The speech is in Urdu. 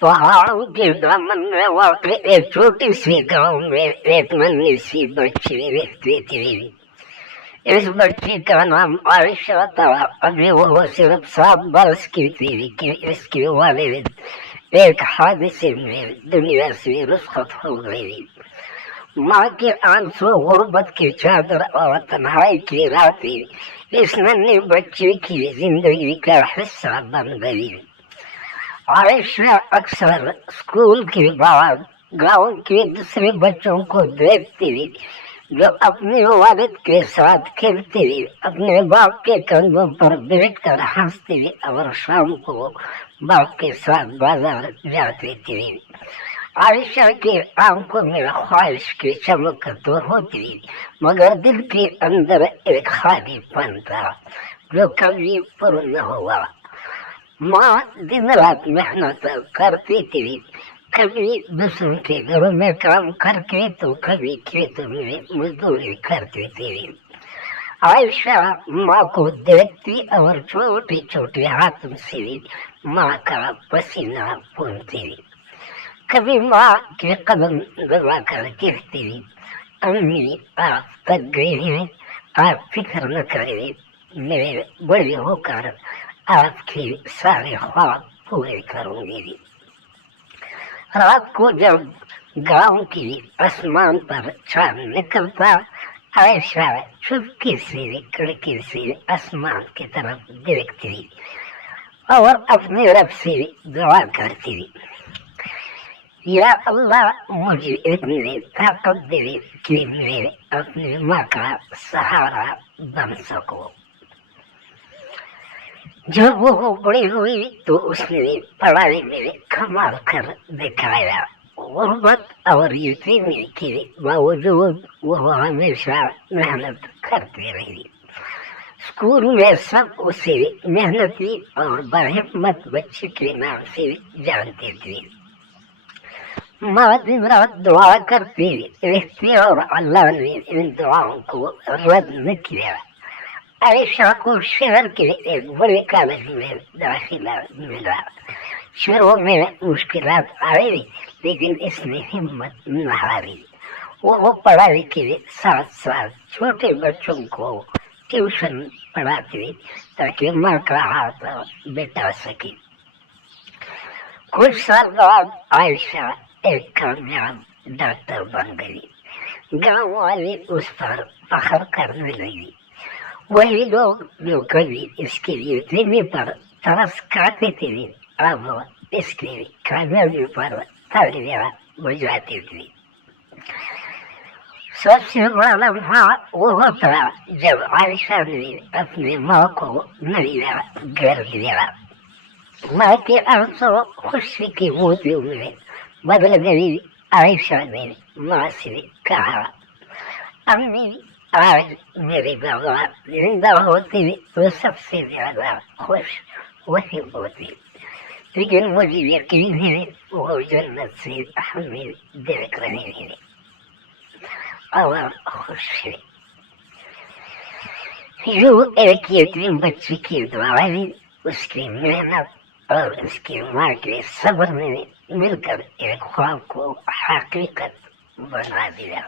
پہاڑوں کے دامن میں واقع ایک چھوٹی سی گاؤں میں ایک ننھی سی بچی رہتی تھی۔ اس بچی کا نام عائشہ تھا۔ ابھی وہ صرف 7 برس کی تھی کہ اس کی والد ایک حادثے میں دنیا سے رخصت ہو گئی۔ ماں کے آنسو، غربت کی چادر اور تنہائی کی راتیں اس ننھی بچی کی زندگی کا حصہ بن گئی۔ عائشہ اکثر اسکول کے بعد گاؤں کے دوسرے بچوں کو دیکھتی جو اپنے والد کے ساتھ کھیلتے، اپنے باپ کے کندھوں پر بیٹھ کر ہنستے اور شام کو باپ کے ساتھ بازار جاتے تھے۔ عائشہ کی آنکھوں میں خواہش کی چمک تو ہوتی، مگر دل کے اندر ایک خالی پن تھا جو کبھی پر نہ ہوا۔ ماں دن رات محنت کرتی تھی، کبھی دوسروں کے گھروں میں کام کر کے تو کبھی کھیتوں میں مزدوری کرتی تھی۔ عائشہ ماں کو دیکھتی اور چھوٹی چھوٹی ہاتھوں سے ماں کا پسینہ پھولتی۔ کبھی ماں کے قدم دبا کر کہتی، امی آپ تک گئی ہیں، آپ فکر نہ کریں، میں بڑی ہو کر آپ کے سارے خواب پورے کروں گی۔ رات کو جب گاؤں کی آسمان پر چاند نکلتا، عائشہ چپکے سے کھڑکی سے آسمان کی طرف دیکھتی اور اپنے رب سے دعا کرتی، یا اللہ مجھے اتنی طاقت دے کہ میں اپنی ماں کا سہارا بن سکوں۔ جب وہ بڑی ہوئی تو اس نے پڑھائی میں کمال کر دکھایا۔ غربت اور یتیمی کے باوجود وہ ہمیشہ محنت کرتی رہی۔ اسکول میں سب اسے محنتی اور باہمت بچی کے نام سے جانتے تھے۔ ماں دن رات دعا کرتی رہتی اور اللہ نے ان دعاؤں کو رد نہ کیا۔ عائشہ کو شہر کے ایک بڑے کالج میں داخلہ ملا۔ شروع میں مشکلات آئی لیکن اس نے ہمت نہ ہاری۔ وہ پڑھائی کے ساتھ ساتھ چھوٹے بچوں کو ٹیوشن پڑھاتی تاکہ ماں کا ہاتھ بٹا سکے۔ کچھ سال بعد عائشہ ایک کامیاب ڈاکٹر بن گئی۔ گاؤں والے اس پر فخر کرنے لگے۔ وہی لوگ جو کبھی اس کے یتیمی پر ترس کھاتے تھے اب اس کی کامیابی پر تالیاں بجاتے تھے۔ سب سے بڑا لمحہ وہ ہوتا جب عائشہ نے اپنی ماں کو نیا گھر دیا۔ ماں کے آنسو خوشی کی موتیوں میں بدل گئی۔ عائشہ نے ماں سے کہا، امی آج میرے بابا زندہ ہوتے تو سب سے زیادہ خوش وہی ہوتی، لیکن مجھے یقین ہے وہ جنت سے ہمیں دیکھ رہے ہیں اور خوش ہے۔ یوں ایک یتیم بچی کی دعائیں، اس کی محنت اور اس کی ماں کے صبر نے مل کر ایک خواب کو حقیقت بنا دیا۔